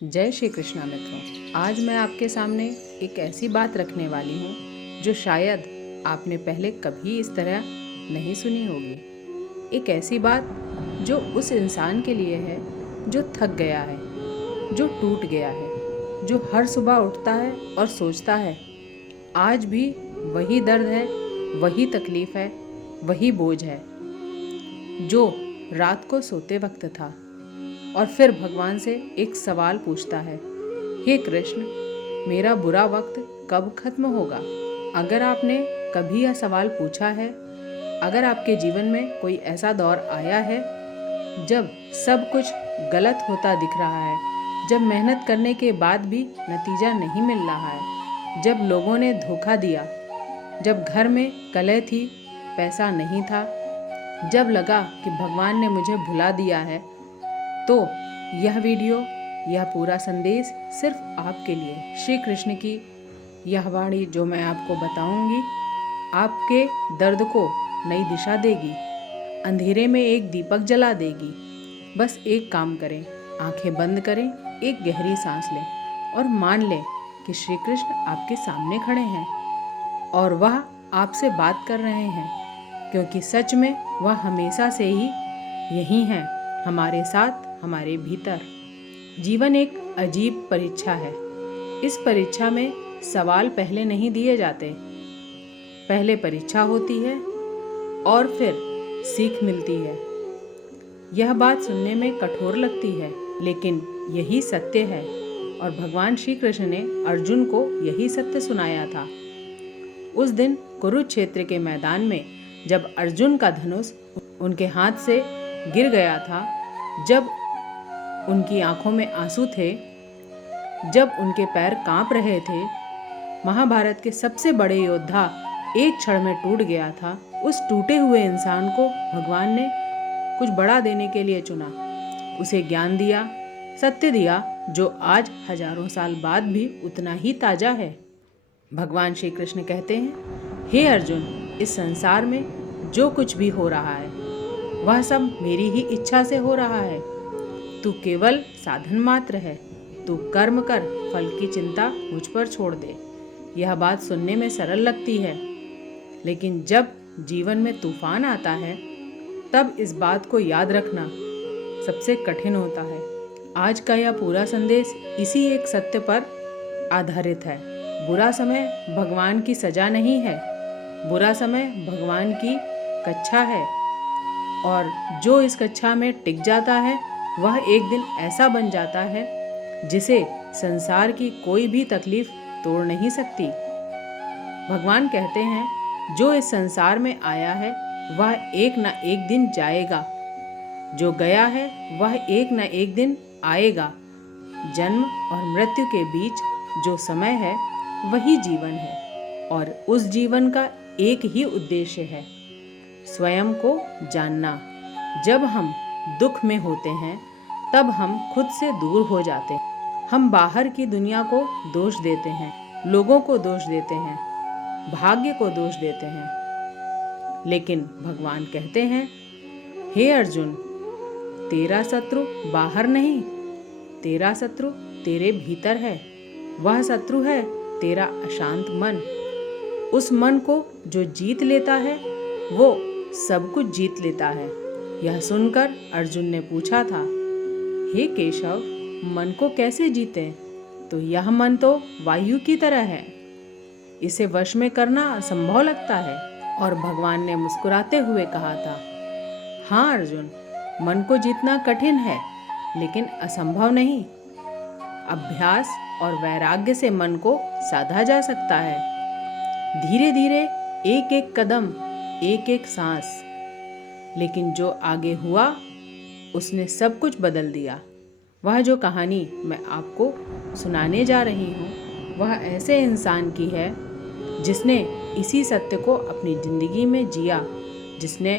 जय श्री कृष्णा मित्रों। आज मैं आपके सामने एक ऐसी बात रखने वाली हूँ जो शायद आपने पहले कभी इस तरह नहीं सुनी होगी। एक ऐसी बात जो उस इंसान के लिए है जो थक गया है, जो टूट गया है, जो हर सुबह उठता है और सोचता है आज भी वही दर्द है, वही तकलीफ है, वही बोझ है जो रात को सोते वक्त था, और फिर भगवान से एक सवाल पूछता है, हे कृष्ण, मेरा बुरा वक्त कब खत्म होगा? अगर आपने कभी यह सवाल पूछा है, अगर आपके जीवन में कोई ऐसा दौर आया है जब सब कुछ गलत होता दिख रहा है, जब मेहनत करने के बाद भी नतीजा नहीं मिल रहा है, जब लोगों ने धोखा दिया, जब घर में कलह थी, पैसा नहीं था, जब लगा कि भगवान ने मुझे भुला दिया है, तो यह वीडियो, यह पूरा संदेश सिर्फ आपके लिए। श्री कृष्ण की यह वाणी जो मैं आपको बताऊंगी आपके दर्द को नई दिशा देगी, अंधेरे में एक दीपक जला देगी। बस एक काम करें, आंखें बंद करें, एक गहरी सांस लें और मान लें कि श्री कृष्ण आपके सामने खड़े हैं और वह आपसे बात कर रहे हैं, क्योंकि सच में वह हमेशा से ही यही हैं, हमारे साथ, हमारे भीतर। जीवन एक अजीब परीक्षा है। इस परीक्षा में सवाल पहले नहीं दिए जाते, पहले परीक्षा होती है और फिर सीख मिलती है। यह बात सुनने में कठोर लगती है, लेकिन यही सत्य है, और भगवान श्री कृष्ण ने अर्जुन को यही सत्य सुनाया था। उस दिन कुरुक्षेत्र के मैदान में जब अर्जुन का धनुष उनके हाथ से गिर गया था, जब उनकी आंखों में आंसू थे, जब उनके पैर कांप रहे थे, महाभारत के सबसे बड़े योद्धा एक क्षण में टूट गया था। उस टूटे हुए इंसान को भगवान ने कुछ बड़ा देने के लिए चुना, उसे ज्ञान दिया, सत्य दिया, जो आज हजारों साल बाद भी उतना ही ताजा है। भगवान श्री कृष्ण कहते हैं, हे अर्जुन, इस संसार में जो कुछ भी हो रहा है वह सब मेरी ही इच्छा से हो रहा है। तू केवल साधन मात्र है, तू कर्म कर, फल की चिंता मुझ पर छोड़ दे। यह बात सुनने में सरल लगती है, लेकिन जब जीवन में तूफान आता है तब इस बात को याद रखना सबसे कठिन होता है। आज का यह पूरा संदेश इसी एक सत्य पर आधारित है। बुरा समय भगवान की सजा नहीं है, बुरा समय भगवान की कक्षा है, और जो इस कक्षा में टिक जाता है वह एक दिन ऐसा बन जाता है जिसे संसार की कोई भी तकलीफ तोड़ नहीं सकती। भगवान कहते हैं, जो इस संसार में आया है वह एक न एक दिन जाएगा, जो गया है वह एक न एक दिन आएगा। जन्म और मृत्यु के बीच जो समय है वही जीवन है, और उस जीवन का एक ही उद्देश्य है, स्वयं को जानना। जब हम दुख में होते हैं तब हम खुद से दूर हो जाते हैं। हम बाहर की दुनिया को दोष देते हैं, लोगों को दोष देते हैं, भाग्य को दोष देते हैं। लेकिन भगवान कहते हैं, हे अर्जुन, तेरा शत्रु बाहर नहीं, तेरा शत्रु तेरे भीतर है। वह शत्रु है तेरा अशांत मन। उस मन को जो जीत लेता है वो सब कुछ जीत लेता है। यह सुनकर अर्जुन ने पूछा था, हे केशव, मन को कैसे जीते? तो यह मन तो वायु की तरह है, इसे वश में करना असंभव लगता है। और भगवान ने मुस्कुराते हुए कहा था, हाँ अर्जुन, मन को जीतना कठिन है लेकिन असंभव नहीं। अभ्यास और वैराग्य से मन को साधा जा सकता है। धीरे धीरे, एक एक कदम, एक एक सांस। लेकिन जो आगे हुआ उसने सब कुछ बदल दिया। वह जो कहानी मैं आपको सुनाने जा रही हूँ वह ऐसे इंसान की है जिसने इसी सत्य को अपनी जिंदगी में जिया, जिसने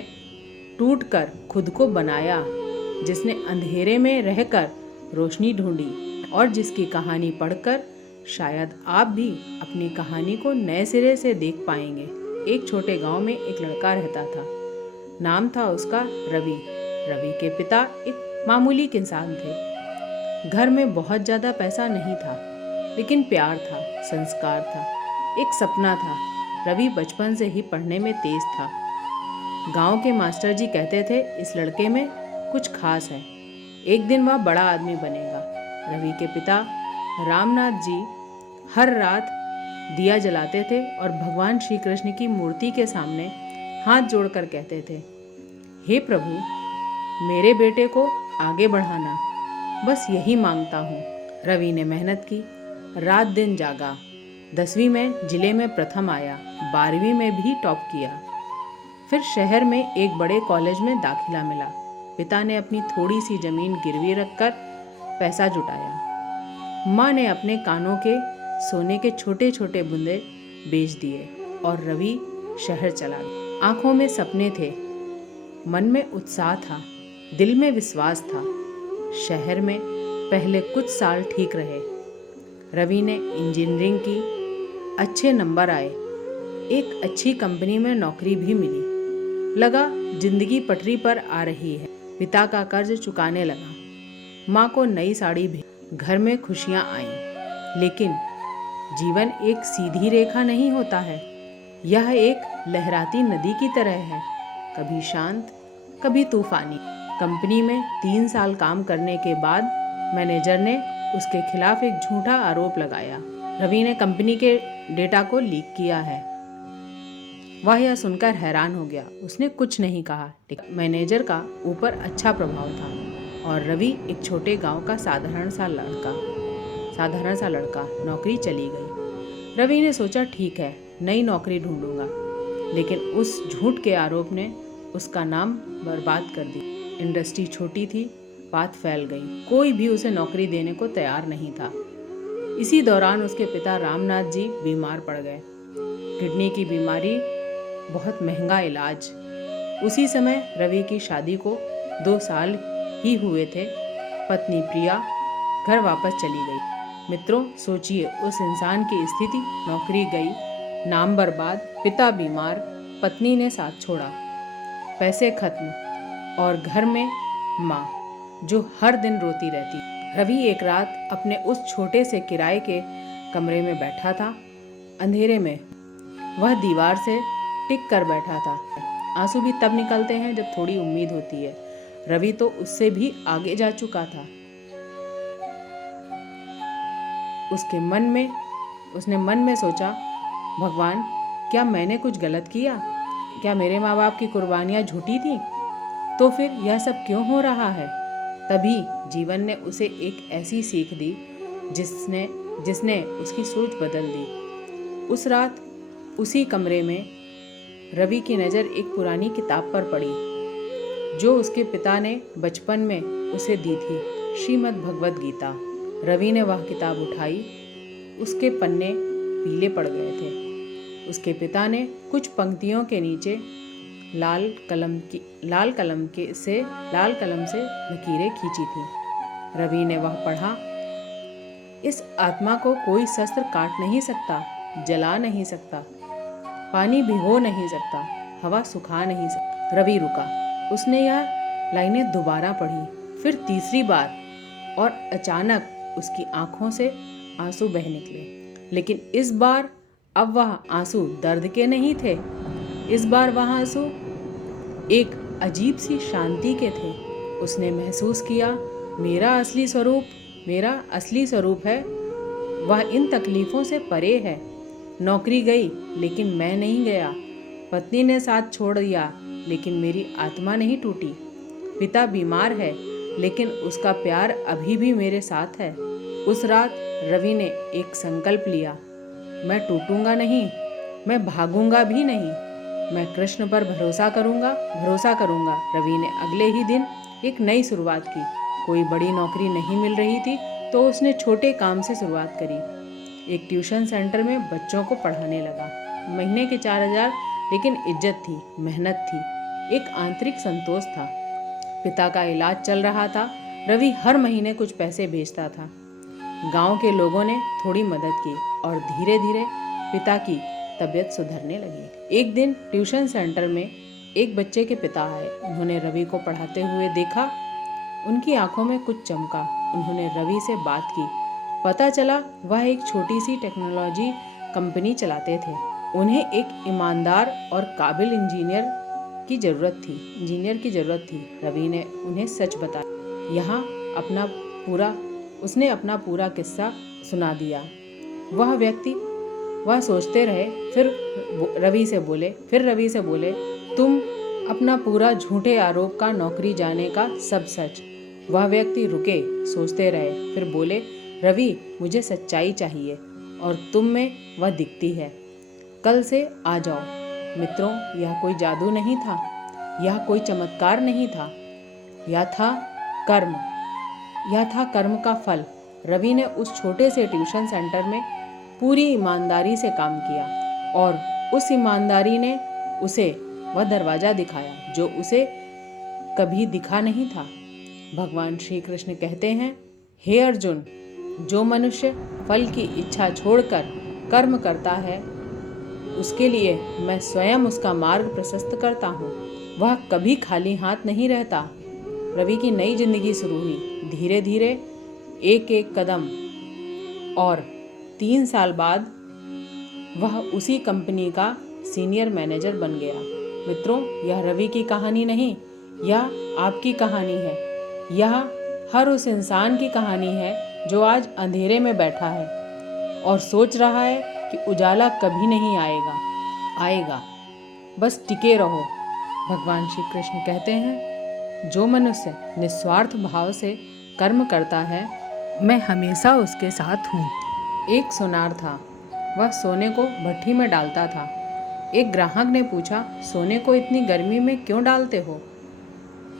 टूटकर खुद को बनाया, जिसने अंधेरे में रहकर रोशनी ढूंढी, और जिसकी कहानी पढ़कर शायद आप भी अपनी कहानी को नए सिरे से देख पाएंगे। एक छोटे गांव में एक लड़का रहता था। नाम था उसका रवि। रवि के पिता एक मामूली इंसान थे। घर में बहुत ज़्यादा पैसा नहीं था, लेकिन प्यार था, संस्कार था, एक सपना था। रवि बचपन से ही पढ़ने में तेज था। गांव के मास्टर जी कहते थे, इस लड़के में कुछ खास है, एक दिन वह बड़ा आदमी बनेगा। रवि के पिता रामनाथ जी हर रात दिया जलाते थे और भगवान श्री कृष्ण की मूर्ति के सामने हाथ जोड़कर कहते थे, हे प्रभु, मेरे बेटे को आगे बढ़ाना, बस यही मांगता हूँ। रवि ने मेहनत की, रात दिन जागा, 10वीं में जिले में प्रथम आया, 12वीं में भी टॉप किया। फिर शहर में एक बड़े कॉलेज में दाखिला मिला। पिता ने अपनी थोड़ी सी जमीन गिरवी रखकर पैसा जुटाया। माँ ने अपने कानों के सोने के छोटे छोटे बूंदे बेच दिए और रवि शहर चला गया। आंखों में सपने थे, मन में उत्साह था, दिल में विश्वास था। शहर में पहले कुछ साल ठीक रहे। रवि ने इंजीनियरिंग की, अच्छे नंबर आए, एक अच्छी कंपनी में नौकरी भी मिली। लगा जिंदगी पटरी पर आ रही है। पिता का कर्ज चुकाने लगा। माँ को नई साड़ी भी, घर में खुशियाँ आईं। लेकिन जीवन एक सीधी रेखा नहीं होता है, यह एक लहराती नदी की तरह है, कभी शांत, कभी तूफानी। कंपनी में 3 साल काम करने के बाद मैनेजर ने उसके खिलाफ एक झूठा आरोप लगाया। रवि ने कंपनी के डेटा को लीक किया है। वह यह सुनकर हैरान हो गया। उसने कुछ नहीं कहा, लेकिन मैनेजर का ऊपर अच्छा प्रभाव था और रवि एक छोटे गांव का साधारण सा लड़का। नौकरी चली गई। रवि ने सोचा, ठीक है, नई नौकरी ढूंढूंगा, लेकिन उस झूठ के आरोप ने उसका नाम बर्बाद कर दी। इंडस्ट्री छोटी थी, बात फैल गई। कोई भी उसे नौकरी देने को तैयार नहीं था। इसी दौरान उसके पिता रामनाथ जी बीमार पड़ गए। किडनी की बीमारी, बहुत महंगा इलाज। उसी समय रवि की शादी को 2 साल ही हुए थे। पत्नी प्रिया घर वापस चली गई। मित्रों, सोचिए उस इंसान की स्थिति, नौकरी गई, नाम बर्बाद, पिता बीमार, पत्नी ने साथ छोड़ा, पैसे खत्म और घर में माँ जो हर दिन रोती रहती। रवि एक रात अपने उस छोटे से किराए के कमरे में बैठा था। अंधेरे में वह दीवार से टिक कर बैठा था। आंसू भी तब निकलते हैं जब थोड़ी उम्मीद होती है। रवि तो उससे भी आगे जा चुका था। उसने मन में सोचा, भगवान, क्या मैंने कुछ गलत किया? क्या मेरे माँ बाप की कुर्बानियाँ झूठी थी? तो फिर यह सब क्यों हो रहा है? तभी जीवन ने उसे एक ऐसी सीख दी जिसने उसकी सोच बदल दी। उस रात उसी कमरे में रवि की नज़र एक पुरानी किताब पर पड़ी जो उसके पिता ने बचपन में उसे दी थी, श्रीमद् भगवद गीता। रवि ने वह किताब उठाई। उसके पन्ने पीले पड़ गए थे। उसके पिता ने कुछ पंक्तियों के नीचे लाल कलम से लकीरें खींची थी। रवि ने वह पढ़ा, इस आत्मा को कोई शस्त्र काट नहीं सकता, जला नहीं सकता, पानी भिगो नहीं सकता, हवा सुखा नहीं सकता। रवि रुका। उसने यह लाइनें दोबारा पढ़ी, फिर तीसरी बार, और अचानक उसकी आंखों से आंसू बह निकले। लेकिन इस बार अब वह आंसू दर्द के नहीं थे। इस बार वह आंसू एक अजीब सी शांति के थे। उसने महसूस किया, मेरा असली स्वरूप है, वह इन तकलीफ़ों से परे है। नौकरी गई लेकिन मैं नहीं गया, पत्नी ने साथ छोड़ दिया लेकिन मेरी आत्मा नहीं टूटी, पिता बीमार है लेकिन उसका प्यार अभी भी मेरे साथ है। उस रात रवि ने एक संकल्प लिया, मैं टूटूंगा नहीं, मैं भागूंगा भी नहीं, मैं कृष्ण पर भरोसा करूंगा। रवि ने अगले ही दिन एक नई शुरुआत की। कोई बड़ी नौकरी नहीं मिल रही थी तो उसने छोटे काम से शुरुआत करी। एक ट्यूशन सेंटर में बच्चों को पढ़ाने लगा। महीने के 4,000, लेकिन इज्जत थी, मेहनत थी, एक आंतरिक संतोष था। पिता का इलाज चल रहा था। रवि हर महीने कुछ पैसे भेजता था। गांव के लोगों ने थोड़ी मदद की और धीरे धीरे पिता की तबीयत सुधरने लगी। एक दिन ट्यूशन सेंटर में एक बच्चे के पिता आए। उन्होंने रवि को पढ़ाते हुए देखा। उनकी आंखों में कुछ चमका। उन्होंने रवि से बात की। पता चला वह एक छोटी सी टेक्नोलॉजी कंपनी चलाते थे। उन्हें एक ईमानदार और काबिल इंजीनियर की ज़रूरत थी। रवि ने उन्हें सच बताया। यहाँ उसने अपना पूरा किस्सा सुना दिया। वह सोचते रहे। फिर रवि से बोले, तुम अपना पूरा झूठे आरोप का, नौकरी जाने का सब सच। वह व्यक्ति रुके, सोचते रहे, फिर बोले, रवि, मुझे सच्चाई चाहिए और तुम में वह दिखती है। कल से आ जाओ। मित्रों, यह कोई जादू नहीं था, यह कोई चमत्कार नहीं था, यह था कर्म का फल। रवि ने उस छोटे से ट्यूशन सेंटर में पूरी ईमानदारी से काम किया और उस ईमानदारी ने उसे वह दरवाज़ा दिखाया जो उसे कभी दिखा नहीं था। भगवान श्री कृष्ण कहते हैं, हे अर्जुन, जो मनुष्य फल की इच्छा छोड़कर कर्म करता है, उसके लिए मैं स्वयं उसका मार्ग प्रशस्त करता हूँ। वह कभी खाली हाथ नहीं रहता। रवि की नई जिंदगी शुरू हुई। धीरे धीरे एक एक कदम, और 3 साल बाद वह उसी कंपनी का सीनियर मैनेजर बन गया। मित्रों, यह रवि की कहानी नहीं, यह आपकी कहानी है। यह हर उस इंसान की कहानी है जो आज अंधेरे में बैठा है और सोच रहा है कि उजाला कभी नहीं आएगा, बस टिके रहो। भगवान श्री कृष्ण कहते हैं, जो मनुष्य निस्वार्थ भाव से कर्म करता है, मैं हमेशा उसके साथ हूँ। एक सोनार था, वह सोने को भट्ठी में डालता था। एक ग्राहक ने पूछा, सोने को इतनी गर्मी में क्यों डालते हो?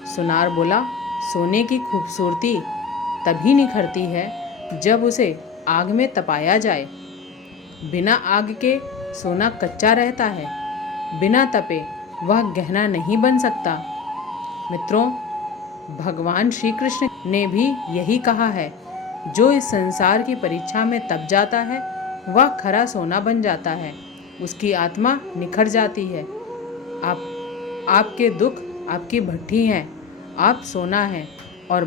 सोनार बोला, सोने की खूबसूरती तभी निखरती है जब उसे आग में तपाया जाए। बिना आग के सोना कच्चा रहता है, बिना तपे वह गहना नहीं बन सकता। मित्रों, भगवान श्री कृष्ण ने भी यही कहा है, जो इस संसार की परीक्षा में तप जाता है वह खरा सोना बन जाता है, उसकी आत्मा निखर जाती है। आपके दुख आपकी भट्ठी हैं, आप सोना हैं, और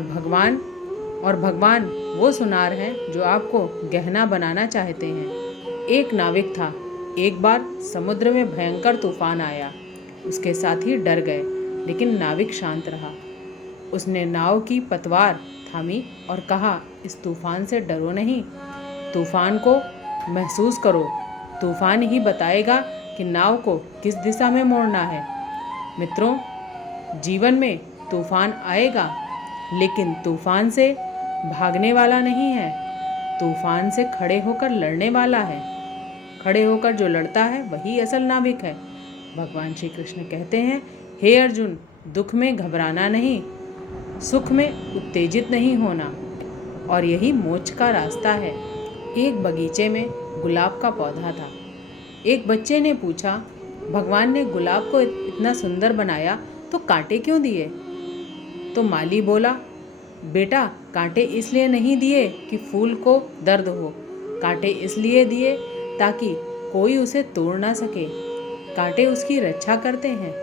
भगवान वो सुनार हैं जो आपको गहना बनाना चाहते हैं। एक नाविक था। एक बार समुद्र में भयंकर तूफान आया। उसके साथी डर गए, लेकिन नाविक शांत रहा। उसने नाव की पतवार थामी और कहा, इस तूफान से डरो नहीं, तूफान को महसूस करो। तूफान ही बताएगा कि नाव को किस दिशा में मोड़ना है। मित्रों, जीवन में तूफान आएगा, लेकिन तूफान से भागने वाला नहीं है, तूफान से खड़े होकर लड़ने वाला है। खड़े होकर जो लड़ता है वही असल नाविक है। भगवान श्री कृष्ण कहते हैं, हे अर्जुन, दुख में घबराना नहीं, सुख में उत्तेजित नहीं होना, और यही मोक्ष का रास्ता है। एक बगीचे में गुलाब का पौधा था। एक बच्चे ने पूछा, भगवान ने गुलाब को इतना सुंदर बनाया तो कांटे क्यों दिए? तो माली बोला, बेटा, कांटे इसलिए नहीं दिए कि फूल को दर्द हो, कांटे इसलिए दिए ताकि कोई उसे तोड़ ना सके। कांटे उसकी रक्षा करते हैं।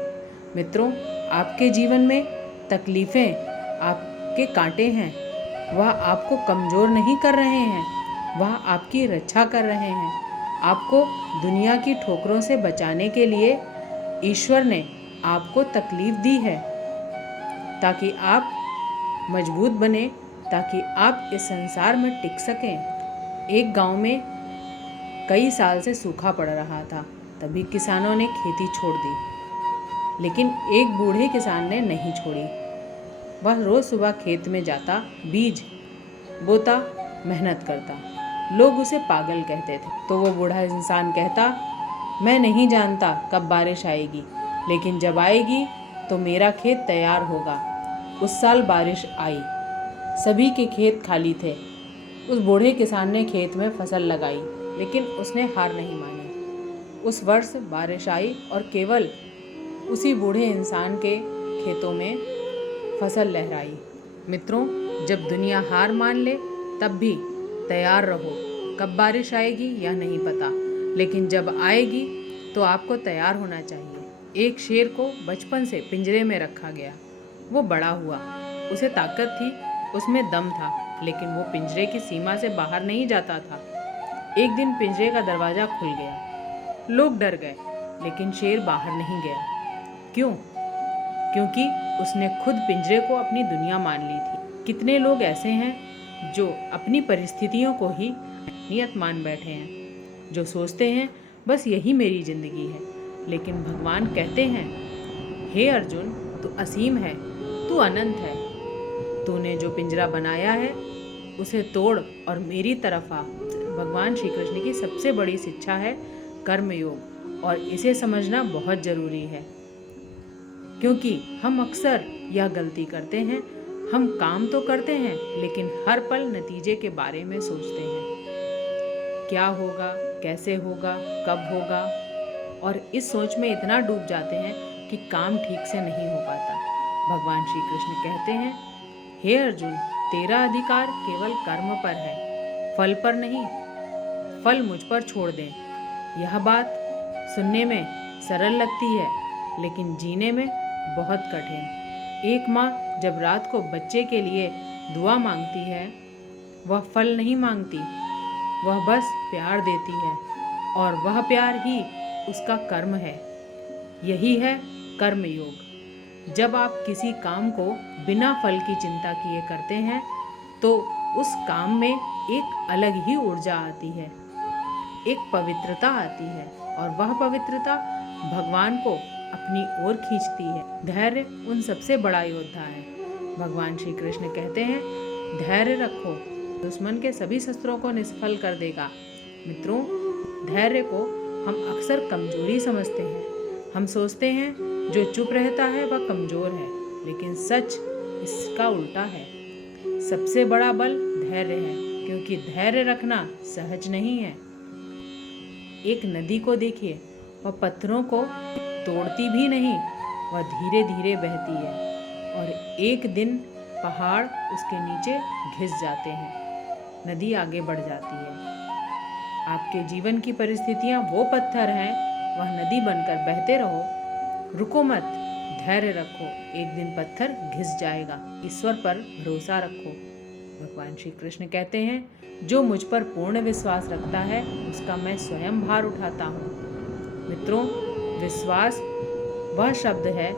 मित्रों, आपके जीवन में तकलीफ़ें आपके कांटे हैं। वह आपको कमज़ोर नहीं कर रहे हैं, वह आपकी रक्षा कर रहे हैं। आपको दुनिया की ठोकरों से बचाने के लिए ईश्वर ने आपको तकलीफ़ दी है, ताकि आप मजबूत बने, ताकि आप इस संसार में टिक सकें। एक गांव में कई साल से सूखा पड़ रहा था। तभी किसानों ने खेती छोड़ दी, लेकिन एक बूढ़े किसान ने नहीं छोड़ी। वह रोज़ सुबह खेत में जाता, बीज बोता, मेहनत करता। लोग उसे पागल कहते थे, तो वो बूढ़ा इंसान कहता, मैं नहीं जानता कब बारिश आएगी, लेकिन जब आएगी तो मेरा खेत तैयार होगा। उस साल बारिश आई, सभी के खेत खाली थे। उस बूढ़े किसान ने खेत में फसल लगाई, लेकिन उसने हार नहीं मानी। उस वर्ष बारिश आई और केवल उसी बूढ़े इंसान के खेतों में फसल लहराई। मित्रों, जब दुनिया हार मान ले तब भी तैयार रहो। कब बारिश आएगी यह नहीं पता, लेकिन जब आएगी तो आपको तैयार होना चाहिए। एक शेर को बचपन से पिंजरे में रखा गया। वो बड़ा हुआ, उसे ताकत थी, उसमें दम था, लेकिन वो पिंजरे की सीमा से बाहर नहीं जाता था। एक दिन पिंजरे का दरवाज़ा खुल गया। लोग डर गए, लेकिन शेर बाहर नहीं गया। क्यों? क्योंकि उसने खुद पिंजरे को अपनी दुनिया मान ली थी। कितने लोग ऐसे हैं जो अपनी परिस्थितियों को ही नियत मान बैठे हैं, जो सोचते हैं बस यही मेरी ज़िंदगी है। लेकिन भगवान कहते हैं, हे अर्जुन, तू असीम है, तू अनंत है। तूने जो पिंजरा बनाया है उसे तोड़ और मेरी तरफ आ। भगवान श्री कृष्ण की सबसे बड़ी शिक्षा है कर्मयोग, और इसे समझना बहुत ज़रूरी है, क्योंकि हम अक्सर यह गलती करते हैं। हम काम तो करते हैं, लेकिन हर पल नतीजे के बारे में सोचते हैं। क्या होगा, कैसे होगा, कब होगा, और इस सोच में इतना डूब जाते हैं कि काम ठीक से नहीं हो पाता। भगवान श्री कृष्ण कहते हैं, हे अर्जुन, तेरा अधिकार केवल कर्म पर है, फल पर नहीं। फल मुझ पर छोड़ दे। यह बात सुनने में सरल लगती है, लेकिन जीने में बहुत कठिन। एक माँ जब रात को बच्चे के लिए दुआ मांगती है, वह फल नहीं मांगती, वह बस प्यार देती है, और वह प्यार ही उसका कर्म है। यही है कर्म योग। जब आप किसी काम को बिना फल की चिंता किए करते हैं, तो उस काम में एक अलग ही ऊर्जा आती है, एक पवित्रता आती है, और वह पवित्रता भगवान को अपनी ओर खींचती है। धैर्य उन सबसे बड़ा योद्धा है। भगवान श्री कृष्ण कहते हैं, धैर्य रखो, दुश्मन के सभी शस्त्रों को निष्फल कर देगा। मित्रों, धैर्य को हम अक्सर कमजोरी समझते हैं। हम सोचते हैं जो चुप रहता है वह कमजोर है, लेकिन सच इसका उल्टा है। सबसे बड़ा बल धैर्य है, क्योंकि धैर्य रखना सहज नहीं है। एक नदी को देखिए, वह पत्थरों को तोड़ती भी नहीं, वह धीरे धीरे बहती है, और एक दिन पहाड़ उसके नीचे घिस जाते हैं, नदी आगे बढ़ जाती है। आपके जीवन की परिस्थितियाँ वो पत्थर हैं, वह नदी बनकर बहते रहो, रुको मत, धैर्य रखो, एक दिन पत्थर घिस जाएगा। ईश्वर पर भरोसा रखो। भगवान श्री कृष्ण कहते हैं, जो मुझ पर पूर्ण विश्वास रखता है उसका मैं स्वयं भार उठाता हूँ। मित्रों, विश्वास वह शब्द है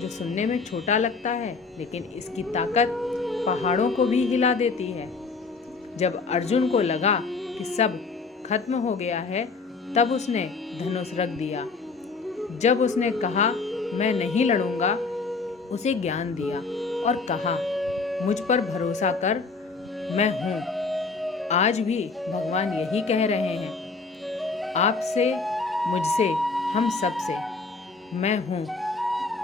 जो सुनने में छोटा लगता है, लेकिन इसकी ताकत पहाड़ों को भी हिला देती है। जब अर्जुन को लगा कि सब खत्म हो गया है, तब उसने धनुष रख दिया। जब उसने कहा मैं नहीं लड़ूंगा, उसे ज्ञान दिया और कहा मुझ पर भरोसा कर, मैं हूँ। आज भी भगवान यही कह रहे हैं, आपसे, मुझसे, हम सबसे, मैं हूँ,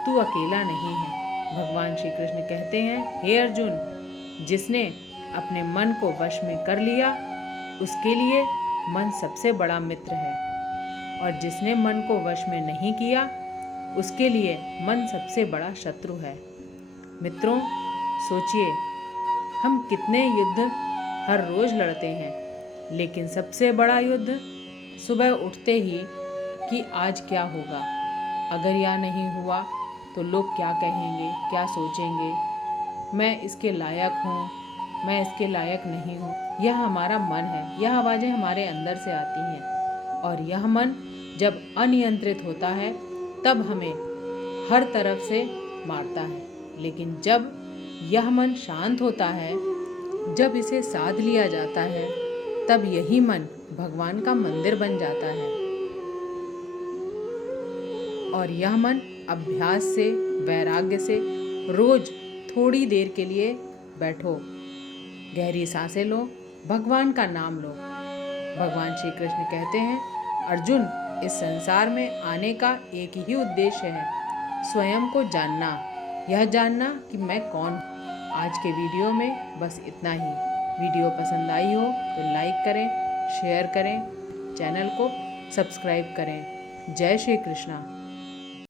तू अकेला नहीं है। भगवान श्री कृष्ण कहते हैं, हे अर्जुन, जिसने अपने मन को वश में कर लिया, उसके लिए मन सबसे बड़ा मित्र है, और जिसने मन को वश में नहीं किया, उसके लिए मन सबसे बड़ा शत्रु है। मित्रों, सोचिए, हम कितने युद्ध हर रोज लड़ते हैं, लेकिन सबसे बड़ा युद्ध सुबह उठते ही कि आज क्या होगा, अगर यह नहीं हुआ तो लोग क्या कहेंगे, क्या सोचेंगे, मैं इसके लायक हूँ, मैं इसके लायक नहीं हूँ। यह हमारा मन है, यह आवाज़ें हमारे अंदर से आती हैं, और यह मन जब अनियंत्रित होता है तब हमें हर तरफ से मारता है। लेकिन जब यह मन शांत होता है, जब इसे साध लिया जाता है, तब यही मन भगवान का मंदिर बन जाता है। और यह मन अभ्यास से, वैराग्य से रोज थोड़ी देर के लिए बैठो, गहरी सांसें लो, भगवान का नाम लो। भगवान श्री कृष्ण कहते हैं, अर्जुन, इस संसार में आने का एक ही उद्देश्य है, स्वयं को जानना, यह जानना कि मैं कौन हूँ। आज के वीडियो में बस इतना ही। वीडियो पसंद आई हो तो लाइक करें, शेयर करें, चैनल को सब्सक्राइब करें। जय श्री कृष्णा।